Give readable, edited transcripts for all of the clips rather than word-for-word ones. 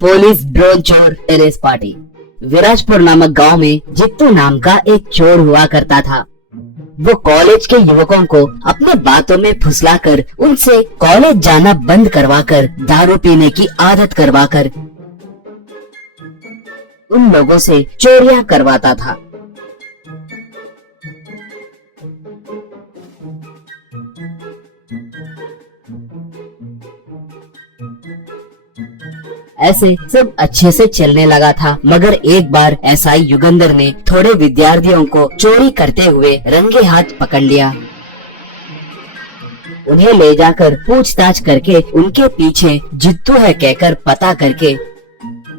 Police drone चोर terrace party. Virajpur नामक गांव में जित्तू नाम का एक चोर हुआ करता था। वो कॉलेज के युवकों को अपने बातों में फुसलाकर उनसे कॉलेज जाना बंद करवाकर दारू पीने की आदत करवाकर उन लोगों से चोरियां करवाता था। ऐसे सब अच्छे से चलने लगा था, मगर एक बार एसआई युगंधर ने थोड़े विद्यार्थियों को चोरी करते हुए रंगे हाथ पकड़ लिया। उन्हें ले जाकर पूछताछ करके उनके पीछे जित्तू है कहकर पता करके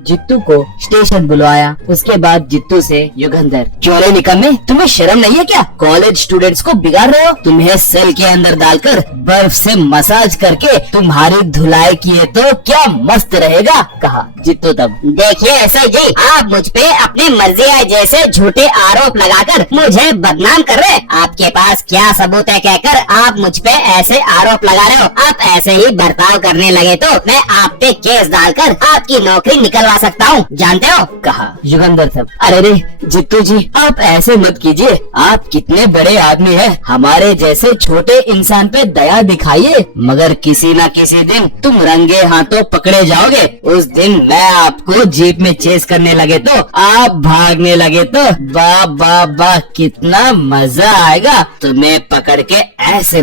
जित्तू को स्टेशन बुलवाया। उसके बाद जित्तू से युगंधर, चोरे निकम्मे, तुम्हें शर्म नहीं है क्या? कॉलेज स्टूडेंट्स को बिगाड़ रहे हो। तुम्हें सेल के अंदर डालकर बर्फ से मसाज करके तुम्हारी धुलाई किए तो क्या मस्त रहेगा, कहा जित्तू तब। देखिए एसआई जी, आप मुझ पे अपनी मर्जी आए जैसे झूठे आरोप लगाकर मुझे बदनाम कर रहे। आपके पास क्या सबूत है कहकर आप मुझ पे ऐसे आरोप लगा रहे हो? आप ऐसे ही बर्ताव करने लगे तो मैं आप पे केस डालकर आपकी नौकरी निकलवा सकता हूँ, जानते हो, कहा युगंधर तब। अरे रे जित्तू जी, आप ऐसे मत कीजिए। आप कितने बड़े आदमी हैं, हमारे जैसे छोटे इंसान पे दया दिखाइए। मगर किसी न किसी दिन तुम रंगे हाथों पकड़े जाओगे। उस दिन मैं आपको जीप में चेस करने लगे तो आप भागने लगे तो वाह वाह वाह, कितना मजा आएगा। तुम्हें पकड़ के ऐसे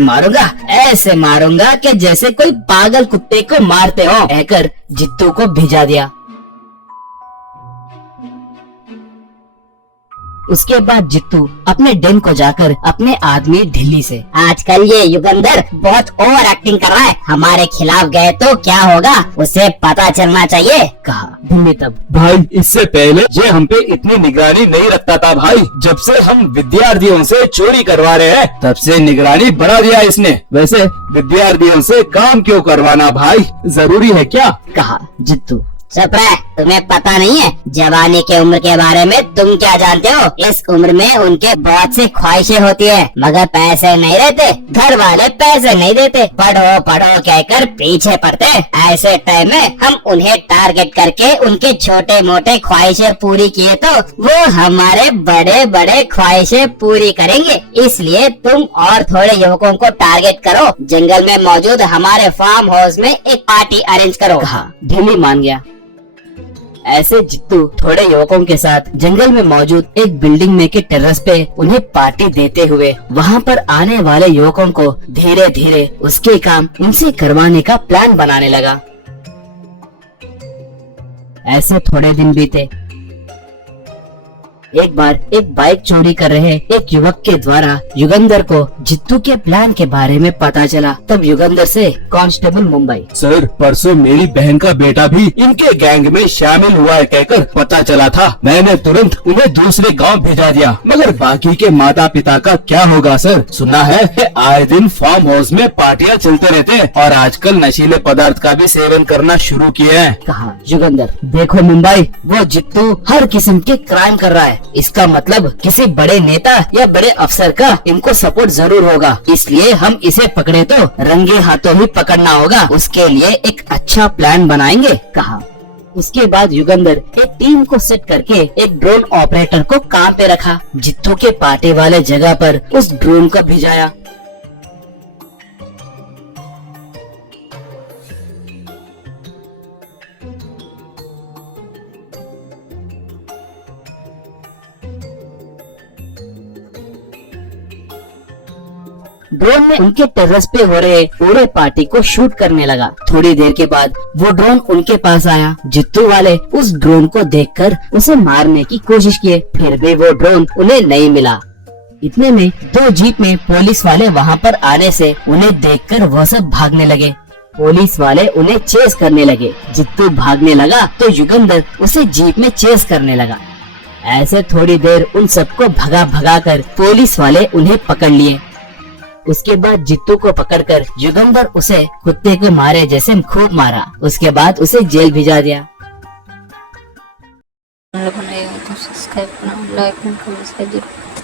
मारूंगा कि जैसे कोई पागल कुत्ते को मारते हो, कहकर जित्तू को भिजा दिया। उसके बाद जित्तू अपने डेन को जाकर अपने आदमी ढिल्ली से, आजकल ये युगंधर बहुत ओवर एक्टिंग कर रहा है, हमारे खिलाफ गए तो क्या होगा उसे पता चलना चाहिए, कहा। ढिल्ली तब, भाई इससे पहले ये हम पे इतनी निगरानी नहीं रखता था भाई। जब से हम विद्यार्थियों से चोरी करवा रहे हैं तब से निगरानी बढ़ा दिया इसने। वैसे विद्यार्थियों से काम क्यों करवाना भाई, जरूरी है क्या, कहा जित्तू। चुप रहे, तुम्हें पता नहीं है जवानी के उम्र के बारे में, तुम क्या जानते हो? इस उम्र में उनके बहुत सी ख्वाहिशें होती है, मगर पैसे नहीं रहते, घर वाले पैसे नहीं देते, पढ़ो पढ़ो कहकर पीछे पड़ते। ऐसे टाइम में हम उन्हें टारगेट करके उनके छोटे मोटे ख्वाहिशें पूरी किए तो वो हमारे बड़े बड़े ख्वाहिशें पूरी करेंगे। इसलिए तुम और थोड़े युवकों को टारगेट करो, जंगल में मौजूद हमारे फार्म हाउस में एक पार्टी अरेंज करो, कहा। ढिल्ली मान गया। ऐसे जित्तू थोड़े युवकों के साथ जंगल में मौजूद एक बिल्डिंग में के टेरेस पे उन्हें पार्टी देते हुए वहां पर आने वाले युवकों को धीरे धीरे उसके काम उनसे करवाने का प्लान बनाने लगा। ऐसे थोड़े दिन बीते। एक बार एक बाइक चोरी कर रहे एक युवक के द्वारा युगंधर को जित्तू के प्लान के बारे में पता चला। तब युगंधर से कांस्टेबल मुंबई, सर परसों मेरी बहन का बेटा भी इनके गैंग में शामिल हुआ है कहकर पता चला था। मैंने तुरंत उन्हें दूसरे गांव भेजा दिया, मगर बाकी के माता पिता का क्या होगा सर? सुना है कि आए दिन फार्म हाउस में पार्टियां चलते रहते हैं और आजकल नशीले पदार्थ का भी सेवन करना शुरू किए हैं, कहा। युगंधर, देखो मुंबई, वो जित्तू हर किस्म के क्राइम कर रहा है। इसका मतलब किसी बड़े नेता या बड़े अफसर का इनको सपोर्ट जरूर होगा। इसलिए हम इसे पकड़े तो रंगे हाथों ही पकड़ना होगा। उसके लिए एक अच्छा प्लान बनाएंगे, कहा। उसके बाद युगंधर एक टीम को सेट करके एक ड्रोन ऑपरेटर को काम पे रखा। जित्तू के पार्टी वाले जगह पर उस ड्रोन को भिजाया। ड्रोन में उनके टेरेस पे हो रहे पूरे पार्टी को शूट करने लगा। थोड़ी देर के बाद वो ड्रोन उनके पास आया। जित्तू वाले उस ड्रोन को देखकर उसे मारने की कोशिश किए, फिर भी वो ड्रोन उन्हें नहीं मिला। इतने में दो जीप में पुलिस वाले वहाँ पर आने से उन्हें देखकर वह सब भागने लगे। पुलिस वाले उन्हें चेस करने लगे। जित्तू भागने लगा तो युगंधर उसे जीप में चेस करने लगा। ऐसे थोड़ी देर उन सबको भगा भगा कर पुलिस वाले उन्हें पकड़ लिए। उसके बाद जित्तू को पकड़कर युगंधर उसे कुत्ते को मारे जैसे खूब मारा। उसके बाद उसे जेल भिजा दिया। सब्सक्राइब करना, लाइक करना, कमेंट करना जरूर।